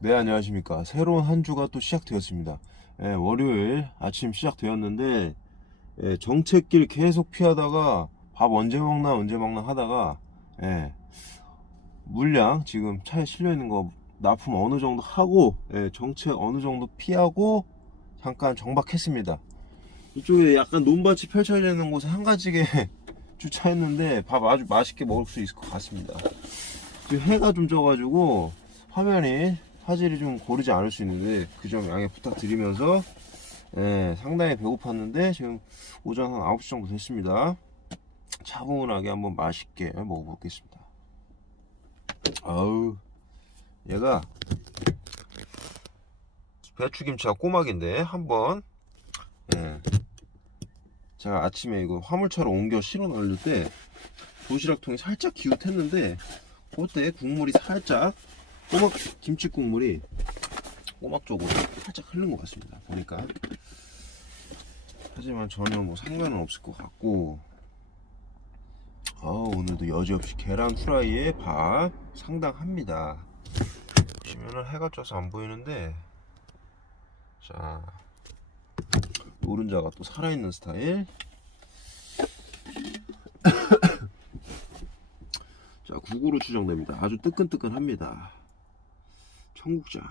네, 안녕하십니까. 새로운 한 주가 또 시작되었습니다. 예, 월요일 아침 시작되었는데, 예, 정책길 계속 피하다가 밥 언제 먹나, 언제 먹나 하다가, 예, 물량 지금 차에 실려 있는 거 납품 어느 정도 하고, 예, 정책 어느 정도 피하고, 잠깐 정박했습니다. 이쪽에 약간 논밭이 펼쳐져 있는 곳에 한 가지게 주차했는데, 밥 아주 맛있게 먹을 수 있을 것 같습니다. 지금 해가 좀 져가지고, 화면이 화질이 좀 고르지 않을 수 있는데 그 점 양해 부탁드리면서 예, 상당히 배고팠는데 지금 오전 한 9시 정도 됐습니다. 차분하게 한번 맛있게 먹어보겠습니다. 아우 얘가 배추김치가 꼬막인데 한번 예, 제가 아침에 이거 화물차로 옮겨 실어 넣을 때 도시락통이 살짝 기웃했는데 그때 국물이 살짝 꼬막 김치 국물이 꼬막 쪽으로 살짝 흐른 것 같습니다. 보니까. 하지만 전혀 뭐 상관은 없을 것 같고. 아 오늘도 여지없이 계란 후라이에 밥 상당합니다. 보시면은 해가 쪄서 안 보이는데, 자 노른자가 또 살아있는 스타일. 자 국으로 추정됩니다. 아주 뜨끈뜨끈합니다. 청국장.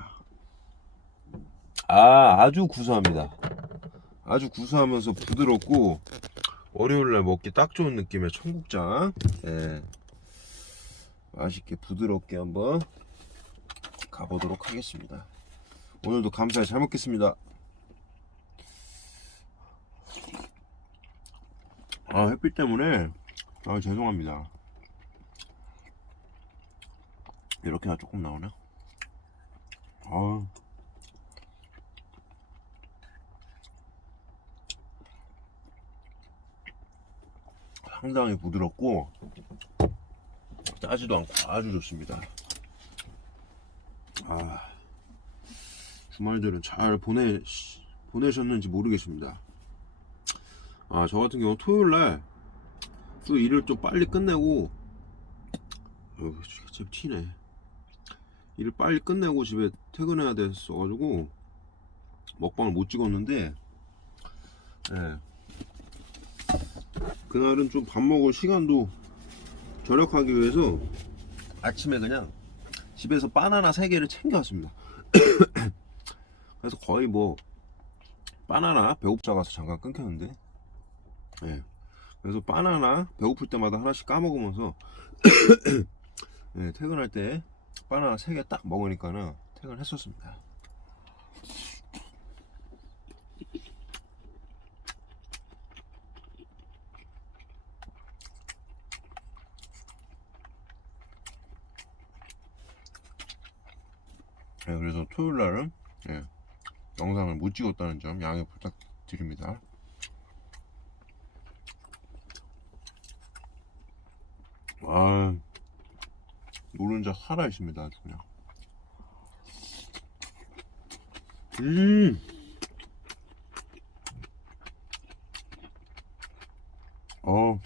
아, 아주 구수합니다. 아주 구수하면서 부드럽고 월요일날 먹기 딱 좋은 느낌의 청국장. 예. 맛있게 부드럽게 한번 가보도록 하겠습니다. 오늘도 감사히 잘 먹겠습니다. 아, 햇빛 때문에 아, 죄송합니다. 이렇게나 조금 나오나? 아우. 상당히 부드럽고 짜지도 않고 아주 좋습니다. 아, 주말들은 잘 보내 보내셨는지 모르겠습니다. 아, 저 같은 경우 토요일 날 또 일을 좀 빨리 끝내고 어, 집 튀네. 일을 빨리 끝내고 집에 퇴근해야 됐어가지고 먹방을 못 찍었는데 예. 그날은 좀 밥 먹을 시간도 절약하기 위해서 아침에 그냥 집에서 바나나 3개를 챙겨왔습니다 그래서 거의 뭐 바나나 배고프자 가서 잠깐 끊겼는데 예. 그래서 바나나 배고플 때마다 하나씩 까먹으면서 예, 퇴근할 때 바나나 3개 딱 먹으니까는 퇴근했었습니다. 예, 그래서 토요일 날은 예, 영상을 못 찍었다는 점 양해 부탁드립니다. 아, 노른자 살아 있습니다. 아주 그냥. 음. 어.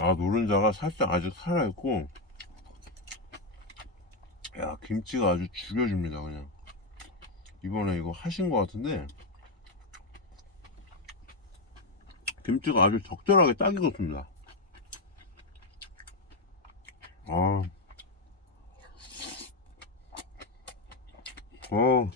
아, 노른자가 살짝 아직 살아있고, 야, 김치가 아주 죽여줍니다, 그냥. 이번에 이거 하신 것 같은데, 김치가 아주 적절하게 딱 익었습니다. 아. 어.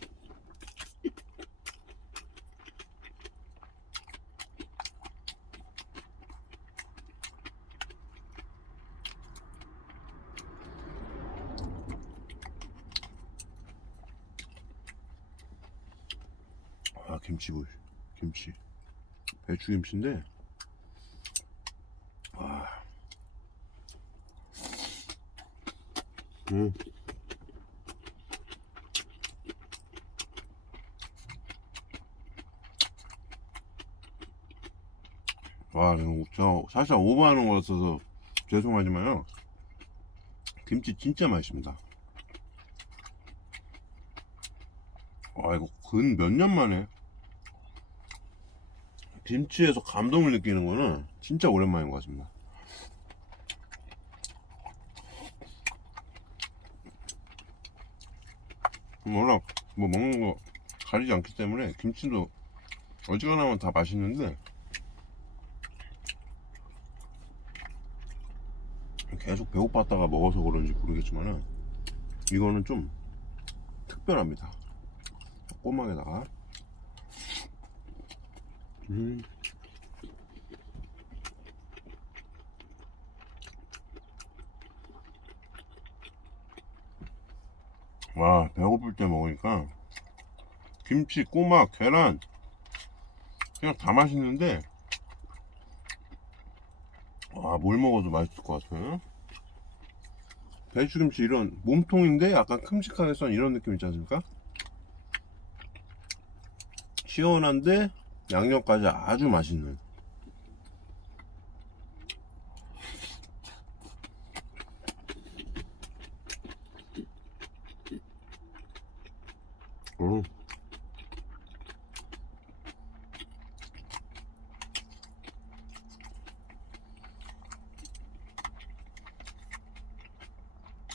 아, 김치 보시. 김치. 배추김치인데 와. 음. 와, 저 사실 오버하는 거 같아서 죄송하지만요. 김치 진짜 맛있습니다. 와, 이거 근 몇 년 만에 김치에서 감동을 느끼는 거는 진짜 오랜만인 것 같습니다. 음, 워낙 뭐 먹는 거 가리지 않기 때문에 김치도 어지간하면 다 맛있는데 계속 배고팠다가 먹어서 그런지 모르겠지만 이거는 좀 특별합니다. 꼬막에다가 음. 와 배고플 때 먹으니까 김치, 꼬막, 계란 그냥 다 맛있는데 와뭘 먹어도 맛있을 것 같아요 배추김치 이런 몸통인데 약간 큼직하게 썬 이런 느낌 있지 않습니까? 시원한데 양념까지 아주 맛있는 음.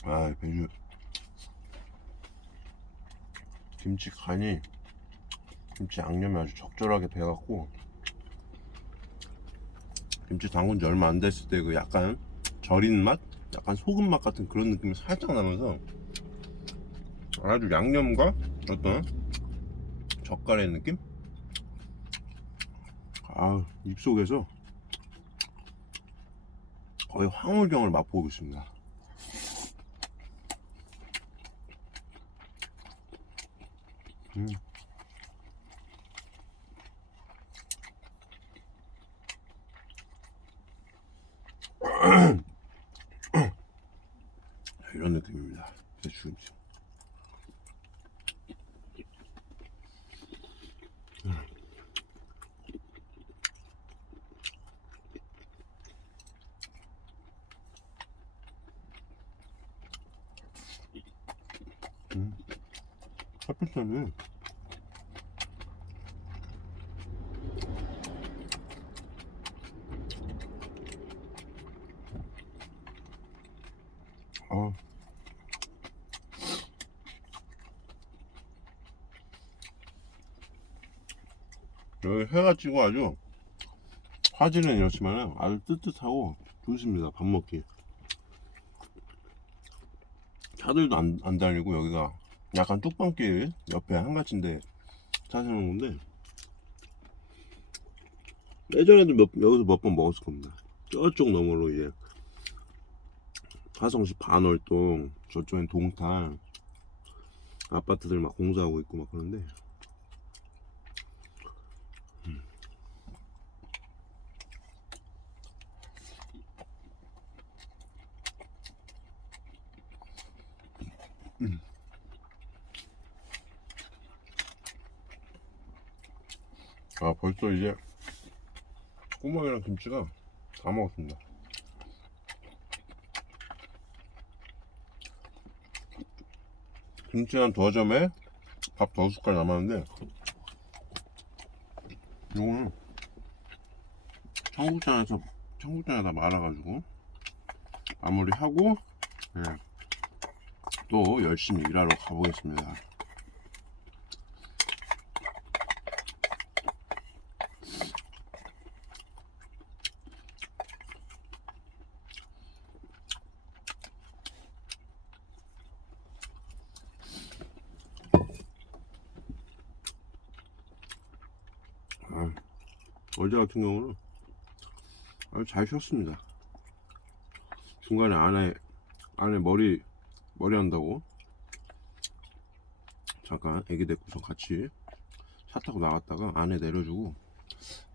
아, 배주 김치 간이 김치 양념이 아주 적절하게 배갖고 김치 담근 지 얼마 안 됐을 때 그 약간 절인 맛? 약간 소금 맛 같은 그런 느낌이 살짝 나면서 아주 양념과 어떤 젓갈의 느낌? 아 입속에서 거의 황홀경을 맛보고 있습니다. 음. 이런 느낌입니다. 배추김치. 음. 햇빛살이 아. 여기 해가 지고 아주 화질은 이렇지만 아주 뜨뜻하고 좋습니다 밥 먹기 차들도 안, 안 다니고 여기가 약간 뚝방길 옆에 한가지인데 차 세우는 건데 예전에도 몇, 여기서 몇 번 먹었을 겁니다 저쪽 너머로 이제 화성시 반월동 저쪽엔 동탄 아파트들 막 공사하고 있고 막 그런데 음. 음. 아 벌써 이제 꼬막이랑 김치가 다 먹었습니다 김치 한두 점에 밥 두 숟갈 남았는데 요거는 청국장에서 청국장에다 말아가지고 마무리하고 예, 또 열심히 일하러 가보겠습니다. 아, 어제 같은 경우는 아주 잘 쉬었습니다. 중간에 안에 안에 머리 머리 한다고 잠깐 애기 데리고서 같이 차 타고 나갔다가 안에 내려주고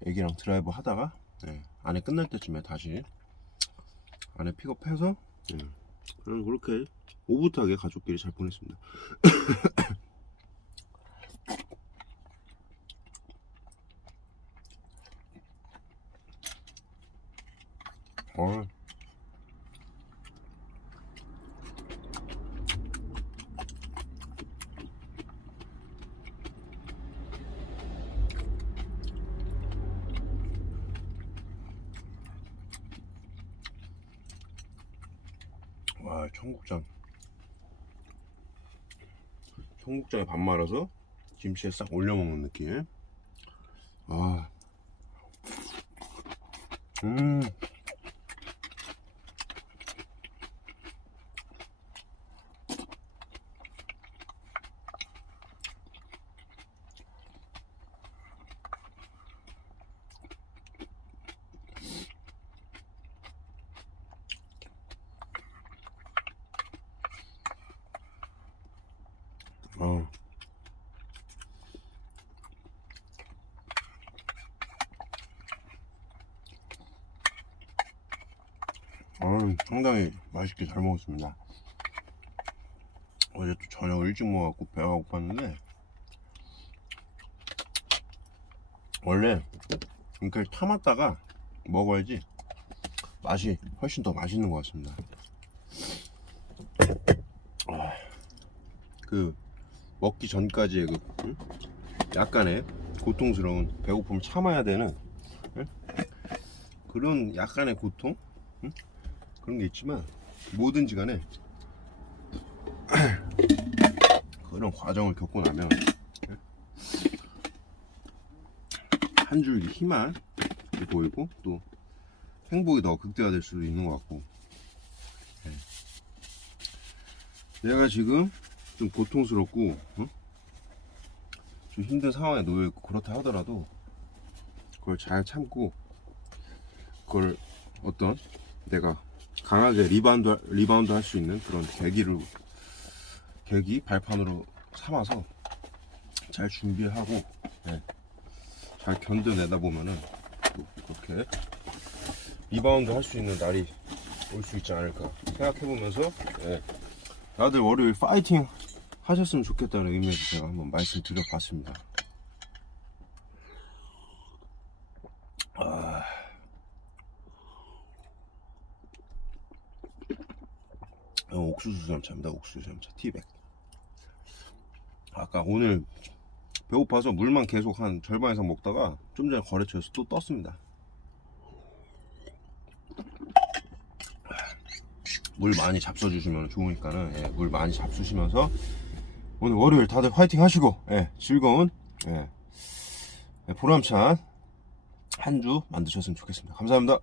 애기랑 드라이브 하다가 예, 안에 끝날 때쯤에 다시 안에 픽업해서 예, 그럼 그렇게 오붓하게 가족끼리 잘 보냈습니다. 어. 와 청국장 청국장에 밥 말아서 김치에 싹 올려 먹는 느낌. 아, 음, 어. 어, 상당히 맛있게 잘 먹었습니다. 어제 또 저녁 일찍 먹어갖고 배가 고팠는데 원래 이렇게 참았다가 먹어야지 맛이 훨씬 더 맛있는 것 같습니다. 아, 그 먹기 전까지의 그 응? 약간의 고통스러운 배고픔을 참아야 되는 응? 그런 약간의 고통 응? 그런 게 있지만 뭐든지 간에 그런 과정을 겪고 나면 응? 한 줄기 희망이 보이고 또 행복이 더 극대화될 수도 있는 것 같고 예. 내가 지금 좀 고통스럽고 응? 좀 힘든 상황에 놓여 있고 그렇다 하더라도 그걸 잘 참고 그걸 어떤 내가 강하게 리바운드 리바운드 할 수 있는 그런 계기를 계기 발판으로 삼아서 잘 준비하고 예, 잘 견뎌내다 보면은 또 그렇게 리바운드 할 수 있는 날이 올 수 있지 않을까 생각해 보면서 예, 다들 월요일 파이팅 하셨으면 좋겠다는 의미에서 제가 한번 말씀드려봤습니다. 옥수수 잠차입니다. 옥수수 잠차 티백. 아까 오늘 배고파서 물만 계속 한 절반 이상 먹다가 좀 전에 거래처에서 또 떴습니다. 물 많이 잡숴주시면 좋으니까는 예, 물 많이 잡수시면서 오늘 월요일 다들 화이팅 하시고 예, 즐거운 예, 예, 보람찬 한 주 만드셨으면 좋겠습니다. 감사합니다.